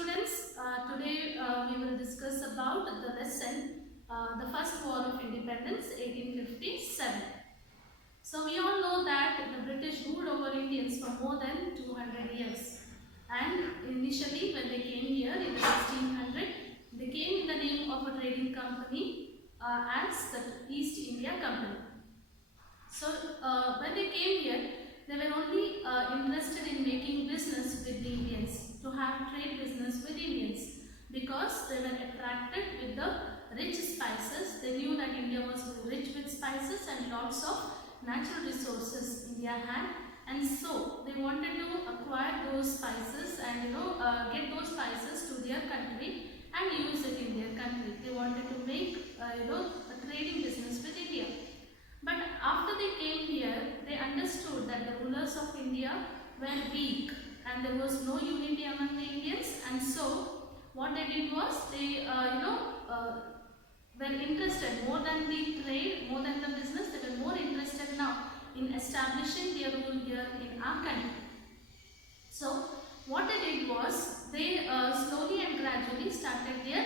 students, today we will discuss about the lesson, the First War of Independence, 1857. So we all know that the British ruled over Indians for more than 200 years. And initially when they came here in 1600, they came in the name of a trading company as the East India Company. So when they came here, they were only interested in making business with the Indians, to have trade business with Indians, because they were attracted with the rich spices. They knew that India was rich with spices and lots of natural resources India had, and so they wanted to acquire those spices and get those spices to their country and use it in their country. They wanted to make a trading business with India. But after they came here, they understood that the rulers of India were weak and there was no unity among the Indians, and so what they did was they were interested more than the trade, more than the business. They were more interested now in establishing their rule here in our country. So what they did was they slowly and gradually started to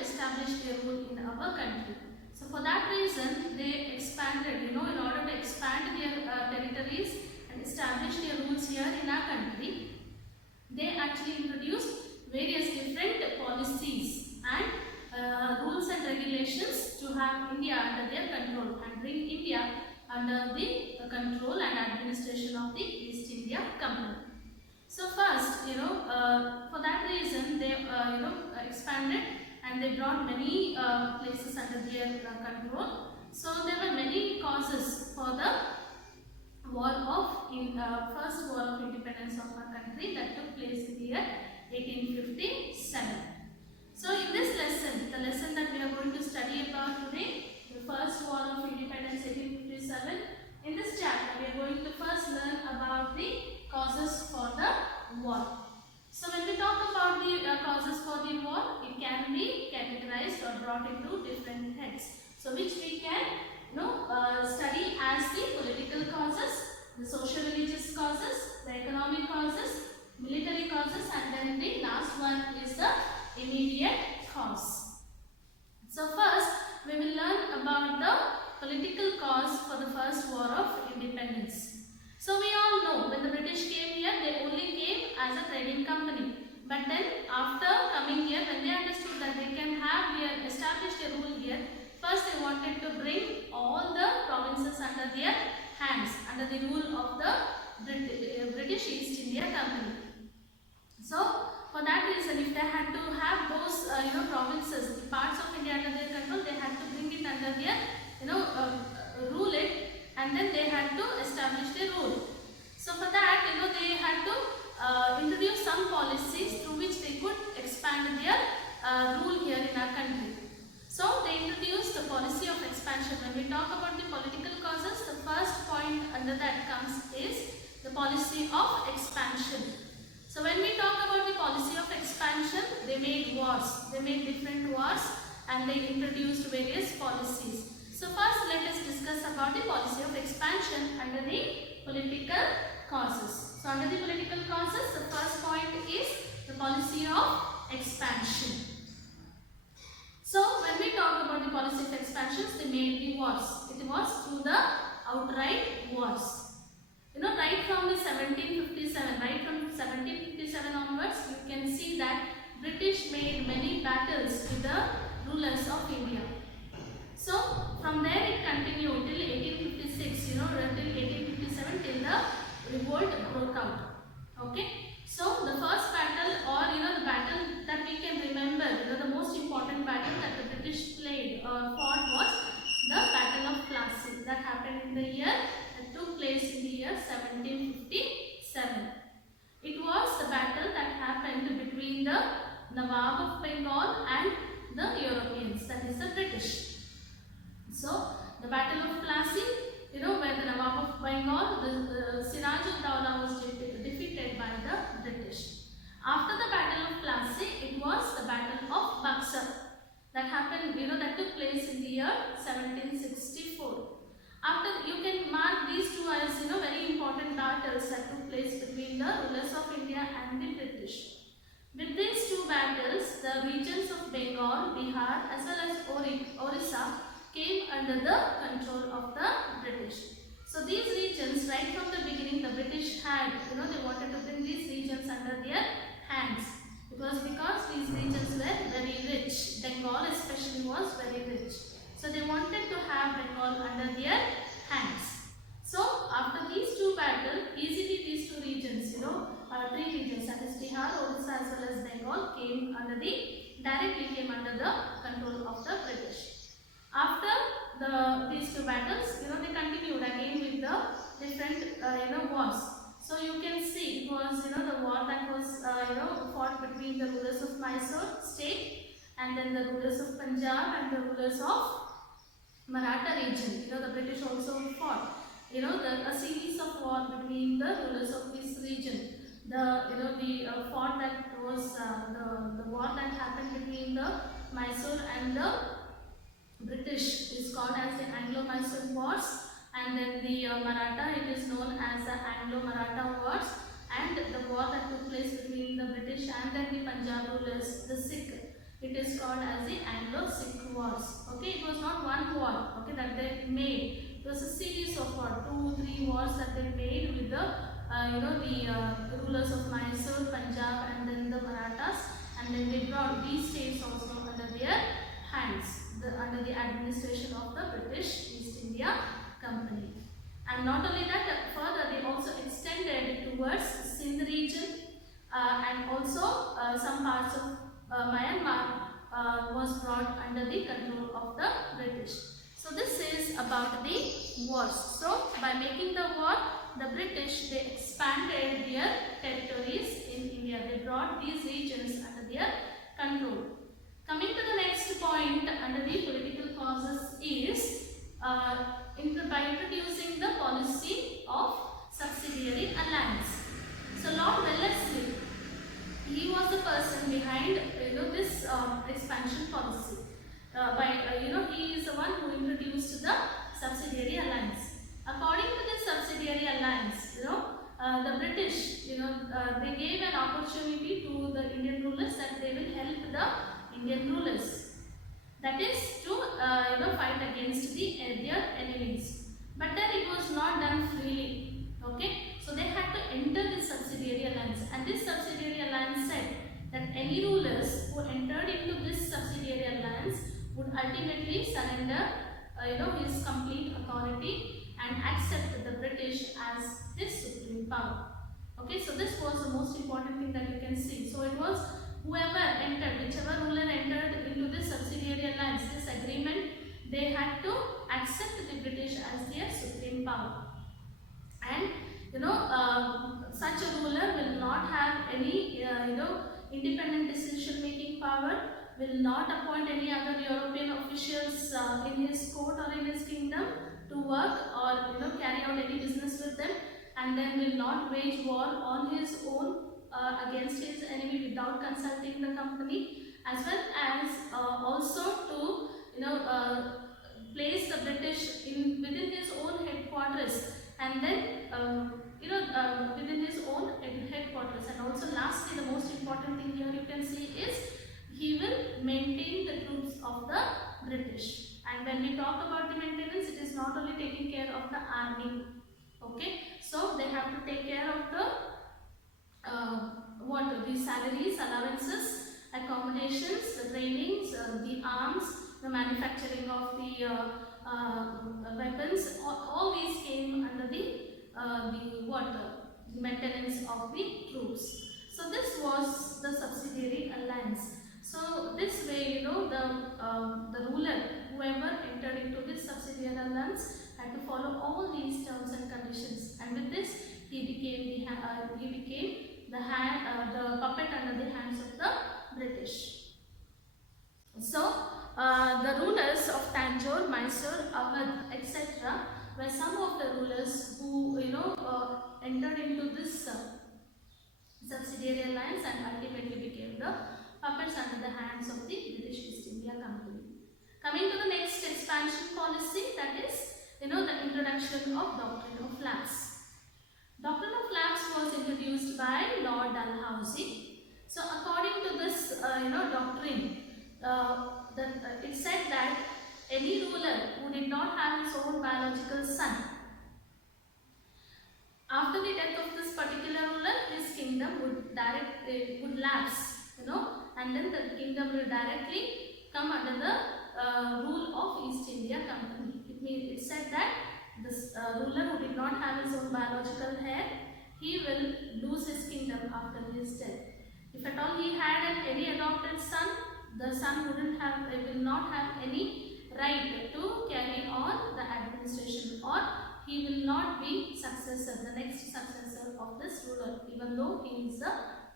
establish their rule in our country. So for that reason, they expanded, in order to expand their territories and establish their rules here in our country, they actually introduced various different policies and rules and regulations to have India under their control and bring India under the control and administration of the East India Company. So first, for that reason, they expanded and they brought many places under their control. So there were many causes for the first war of independence of our country that took place in the year 1857. So in this lesson, the lesson that we are going to study about today, the first war of independence 1857, in this chapter we are going to first learn about the causes for the war. So when we talk about the causes for the war, it can be categorized or brought into different heads. So which we can study as the political causes, the social religious causes, the economic causes, military causes, and then the last one is the immediate cause. So first we will learn about the political cause for the first war of independence. So we all know when the British came here, they only came as a trading company. But then after coming here, when they understood that they can establish their rule here, first they wanted to bring all the provinces under their hands, under the rule of the British East India Company. So for that reason, if they had to have those provinces, parts of India under their control, they had to bring it under their rule it, and then they had to establish their rule. So for that, they had to introduce some policies through which they could expand their rule here in our country. So they introduced the policy of expansion. When we talk about the political causes, the first point under that comes is the policy of expansion. So when we talk about the policy of expansion, they made wars. They made different wars and they introduced various policies. So first let us discuss about the policy of expansion under the political causes. So under the political causes, the first point is the policy of expansion. So when we talk about the policy of expansion, they made the wars. It was through the outright wars. Right from the 1757 onwards, you can see that British made many battles with the rulers of India. So from there it continued till 1856, until 1857, till the revolt broke out. Okay. So the first battle, or the battle that we can remember, the most important battle that the British fought was the Battle of Plassey, that happened in the year, that took place in the year 1757. It was the battle that happened between the Nawab of Bengal and the Europeans, that is the British. So the Battle of Plassey, where the Nawab of Bengal, the Siraj-ud-Dawla was defeated by the British. After the Battle of Plassey, it was the Battle of Buxar that happened, that took place in the year 1764. After, you can mark these two as very important battles that took place between the rulers of India and the British. With this the regions of Bengal, Bihar as well as Orissa came under the control of the British. So these regions, right from the beginning, the British had, they wanted to bring these regions under their hands. It was because these regions were very rich. Bengal especially was very rich. So they wanted to have Bengal under their hands. So after these two battles, easily these two regions, three regions, that is Bihar, Orissa as well as Bengal, directly came under the control of the British. After these two battles, they continued again with the different wars. So you can see it was the war that was fought between the rulers of Mysore state and then the rulers of Punjab and the rulers of Maratha region. The British also fought. A series of war between the rulers of this region. The fought that was the war that happened between the Mysore and the British is called as the Anglo-Mysore Wars, and then the Maratha, it is known as the Anglo-Maratha Wars, and the war that took place between the British and then the Punjab rulers, the Sikh, it is called as the Anglo-Sikh Wars. Okay, it was not one war, okay, that they made. It was a series of 2-3 wars that they made with the the rulers of Mysore, Punjab, and then the Marathas, and then they brought these states also under their hands, under the administration of the British East India Company. And not only that, further they also extended towards Sindh region, and also some parts of Myanmar was brought under the control of the British. So this is about the wars. So by making the war, the British, they expanded their territories in India. They brought these regions under their control. Coming to the next point under the political causes is by introducing the policy of subsidiary alliance. So Lord Wellesley, he was the person behind this expansion policy. He is the one who introduced the subsidiary alliance. According to this subsidiary alliance, the British, they gave an opportunity to the Indian rulers that they will help the Indian rulers. That is to fight against their enemies. But then it was not done freely. Okay, so they had to enter this subsidiary alliance, and this subsidiary alliance said that any rulers who entered into this subsidiary alliance would ultimately surrender his complete authority and accept the British as his supreme power. Okay, so this was the most important thing that you can see. So it was whoever entered, whichever ruler entered into this subsidiary alliance, this agreement, they had to accept the British as their supreme power. And such a ruler will not have any independent decision making power, will not appoint any other European officials in his court or in his kingdom to work or carry out any business with them, and then will not wage war on his own against his enemy without consulting the company, as well as also to place the British within his own headquarters, and then within his own headquarters. And also lastly, the most important thing here you can see is he will maintain the troops of the British. And when we talk about the maintenance, it is not only taking care of the army. Okay, so they have to take care of the the salaries, allowances, accommodations, the trainings, the arms, the manufacturing of the weapons. All these came under the maintenance of the troops. So this was the subsidiary alliance. So this way, the ruler, whoever entered into this subsidiary alliance, had to follow all these terms and conditions, and with this he became the puppet under the hands of the British. So the rulers of Tanjore, Mysore, Awadh, etc. were some of the rulers who entered into this subsidiary alliance and ultimately became the puppets under the hands of the British East India Company. Coming to the next expansion policy, that is the introduction of doctrine of lapse. Doctrine of lapse was introduced by Lord Dalhousie. So according to this doctrine. It said that any ruler who did not have his own biological son, after the death of this particular ruler, his kingdom would lapse, and then the kingdom will directly come under the rule of East India Company. It said that this ruler who did not have his own biological heir, he will lose his kingdom after his death. If at all he had any adopted son, the son will not have any right to carry on the administration, or he will not be the next successor of this ruler, even though he is the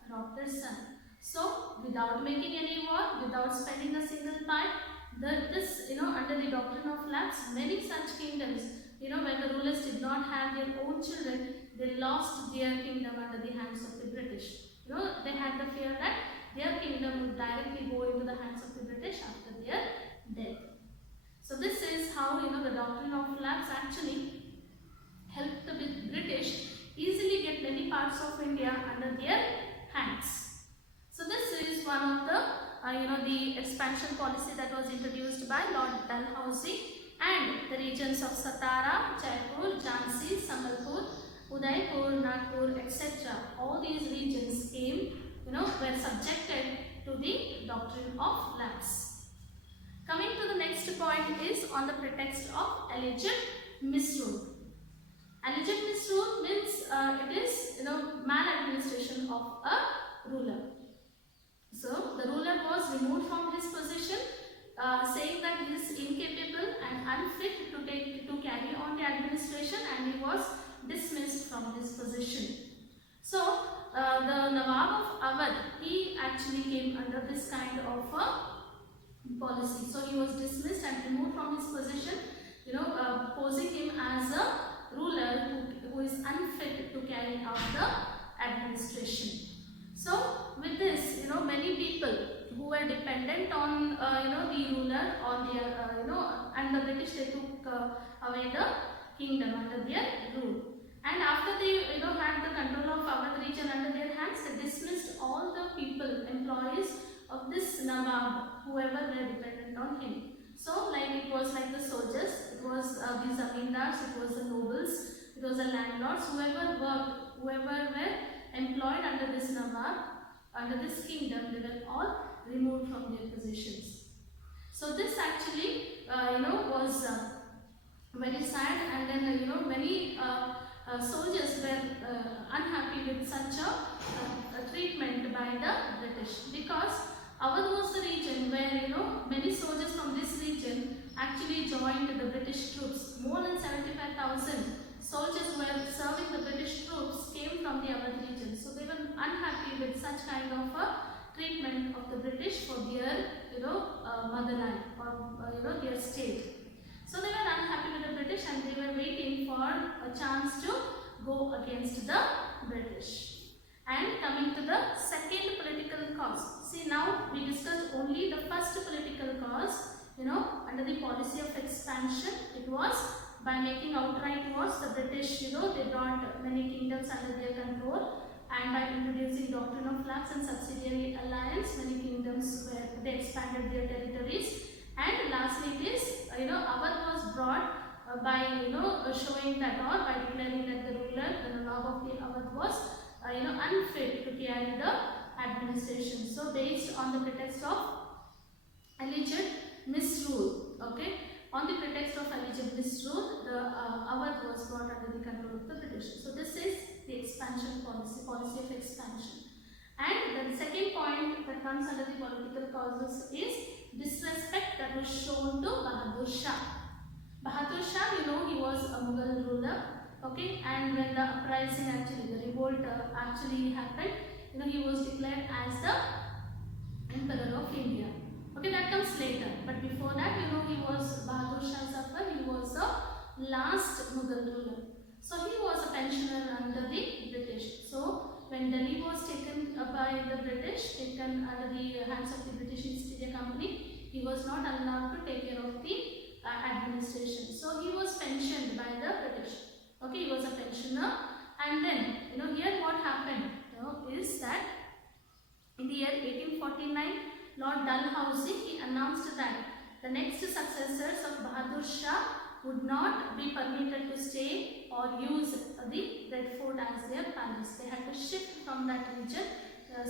adopted son. So, without making any war, without spending a single pie, under the doctrine of lapse, many such kingdoms, when the rulers did not have their own children, they lost their kingdom under the hands of the British. They had the fear that their kingdom would directly go into the hands of the British after their death. So this is how the doctrine of lapse actually helped the British easily get many parts of India under their hands. So this is one of the expansion policy that was introduced by Lord Dalhousie, and the regions of Satara, Jaipur, Jhansi, Sambalpur, Udaipur, Nagpur, etc. All these regions were subjected to the doctrine of lapse. Coming to the next point is on the pretext of alleged misrule. Alleged misrule means it is maladministration of a ruler. So the ruler was removed from his position, saying that he is incapable and unfit to carry on the administration, and he was dismissed from his position. So the Nawab of Awadh, he actually came under this kind of a policy. So he was dismissed and removed from his position, posing him as a ruler who is unfit to carry out the administration. So with this, many people who were dependent on the ruler or and the British, they took away the kingdom under their rule. And after they had the control of Awadh region under their hands, they dismissed all the people, employees of this Nawab, whoever were dependent on him. So it was like the soldiers, it was the zamindars, it was the nobles, it was the landlords, whoever were employed under this Nawab, under this kingdom, they were all removed from their positions. So this actually was very sad, and then many soldiers were unhappy with such a treatment by the British, because Awadh was the region where many soldiers from this region actually joined the British troops. More than 75,000 soldiers who were serving the British troops came from the Awadh region. So they were unhappy with such kind of a treatment of the British for their motherland or their state. So they were unhappy with the British, and they were waiting for a chance to go against the British. And coming to the second political cause. See, now we discussed only the first political cause, under the policy of expansion. It was by making outright wars, the British, they brought many kingdoms under their control, and by introducing doctrine of lapse and subsidiary alliance, many kingdoms they expanded their territories. And lastly, it is, Awadh was brought by, showing that, or by declaring that the ruler, the Nawab of the Awadh was, unfit to carry the administration. So based on the pretext of alleged misrule, okay, on the pretext of alleged misrule, the Awadh was brought under the control of the British. So this is the expansion policy of expansion. And the second point that comes under the political causes is disrespect that was shown to Bahadur Shah. Bahadur Shah, he was a Mughal ruler, okay, and when the uprising the revolt actually happened, he was declared as the Emperor of India. Okay, that comes later, but before that, he was Bahadur Shah Zafar, he was the last Mughal ruler. So he was a pensioner under the British. So when Delhi was taken by the British, taken under the hands of the British East India Company, he was not allowed to take care of the administration. So he was pensioned by the British. Okay, he was a pensioner, and then here what happened is that in the year 1849, Lord Dalhousie, he announced that the next successors of Bahadur Shah would not be permitted to stay or use the Red Fort as their palace. They had to shift from that region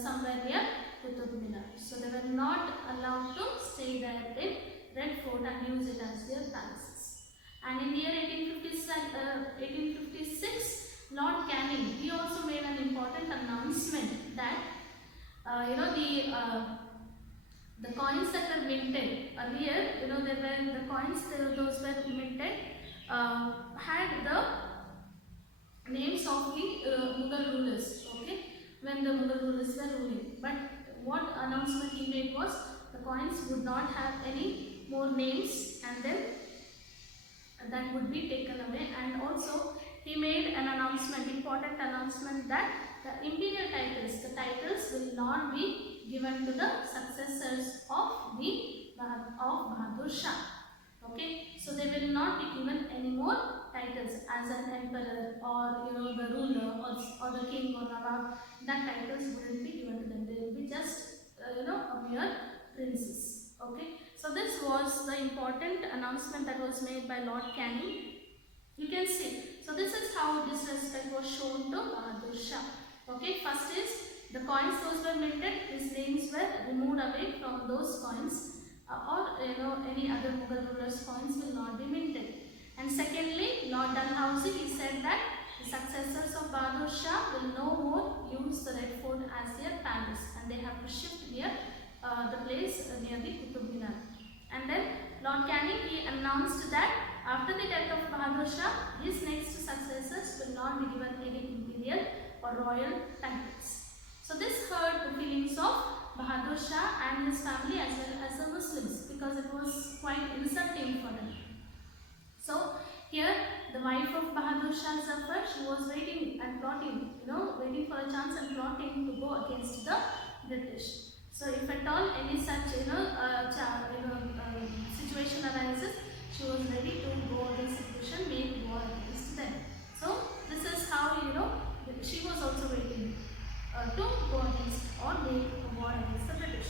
somewhere near Qutub Minar. So they were not allowed to stay there in Red Fort and use it as their palaces. And in the year 1856, Lord Canning, he also made an important announcement that the coins that were minted earlier, there were the coins, those were minted, had the names of the Mughal rulers, okay, when the Mughal rulers were ruling. But what announcement he made was the coins would not have any more names, and then that would be taken away. And also he made an announcement, important announcement, that the imperial titles, the titles will not be given to the successors of Bahadur Shah. Okay, so they will not be given any more titles as an emperor or the ruler or the king or nawab. That titles wouldn't be given to them. They will be just a mere princes. Okay, so this was the important announcement that was made by Lord Canning. You can see. So this is how disrespect was shown to Bahadur Shah. Okay, first is the coins those were minted, his names were removed away from those coins, or any other Mughal rulers' coins will not be minted. And secondly, Lord Dalhousie, he said that the successors of Bahadur Shah will no more use the Red Fort as their palace, and they have to shift near the place near the Qutub Minar. And then Lord Canning, he announced that after the death of Bahadur Shah, his next successors will not be given any imperial or royal titles. So this hurt the feelings of Bahadur Shah and his family as well as the Muslims, because it was quite insulting for them. So here the wife of Bahadur Shah Zafar, she was waiting and plotting, waiting for a chance and plotting to go against the British. So if at all any such situation arises, she was ready to go against the British and make war against them. So this is how she was also waiting to go against or make war against the British.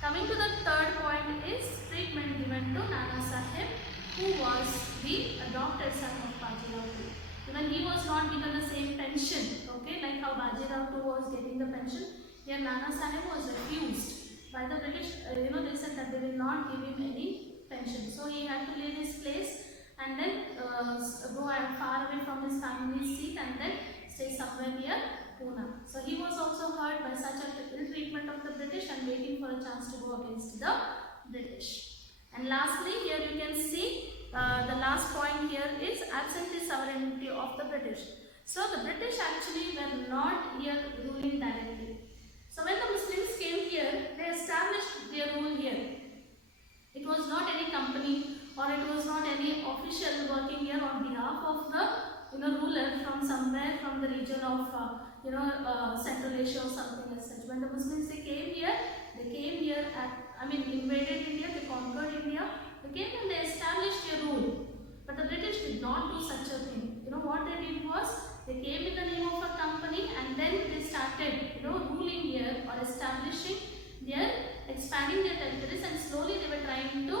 Coming to the third point is treatment given to Nana Sahib, who was the adopted son of Bajirao II. Even he was not given the same pension, okay, like how Bajirao II was getting the pension. Here Nana Sahib was refused by the British. They said that they will not give him any pension. So he had to leave his place and then go far away from his family's seat and then stay somewhere near Pune. So he was also hurt by such a ill treatment of the British and waiting for a chance to go against the British. And lastly, here you can see the last point here is absentee sovereignty of the British. So the British actually were not here ruling directly. So when the Muslims came here, they established their rule here. It was not any company or it was not any official working here on behalf of the ruler from somewhere from the region of Central Asia or something as such. When the Muslims came here invaded India, they conquered India, they came and they established a rule. But the British did not do such a thing. What they did was, they came in the name of a company and then they started ruling here or establishing their, expanding their territories, and slowly they were trying to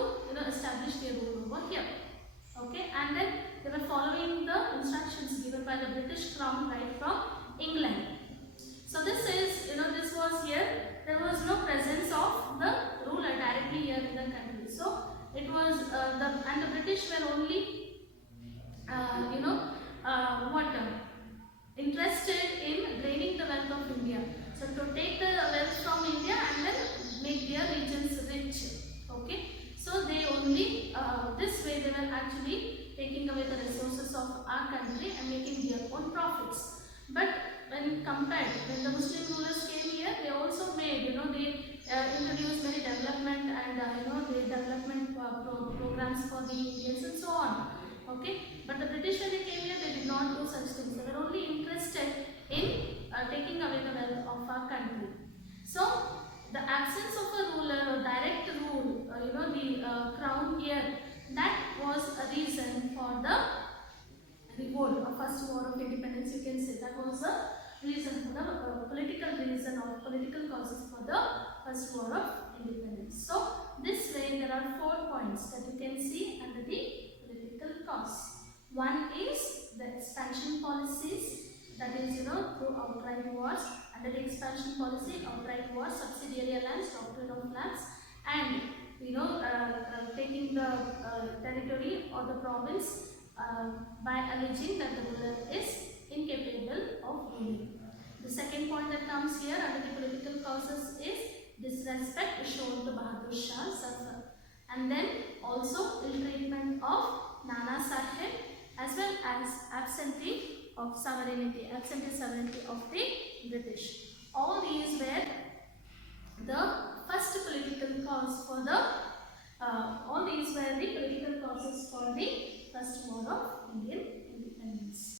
establish their rule over here. Okay, and then they were following the instructions given by the British Crown right from England. So this is, this was here, there was no presence of the ruler directly here in the country. So it was the British were only interested in draining the wealth of India. So to take the wealth from India and then make their regions rich. Okay, so they only this way they were actually taking away the resources of our country and making their own profits. But when compared, when the Muslim rulers came here, they also made, they introduced many development and the development programs for the Indians and so on. Okay, but the British when they came here, they did not do such things. They were only interested in taking away the wealth of our country. So the absence of a ruler or direct rule, the crown here, that was a reason for the revolt or first war of independence. You can say that was a reason for the political reason or political causes for the first war of independence. So this way there are 4 points that you can see under the political cause. One is the expansion policies, that is through outright wars. Under the expansion policy, outright wars, subsidiary lands, doctrine of lands, and taking the territory or the province by alleging that the ruler is incapable of ruling. The second point that comes here under the political causes is disrespect shown to Bahadur Shah Zafar, and then also ill treatment of Nana Sahib, as well as absentee sovereignty of the British. All these were the first political cause for the all these were the political causes for the First War of Indian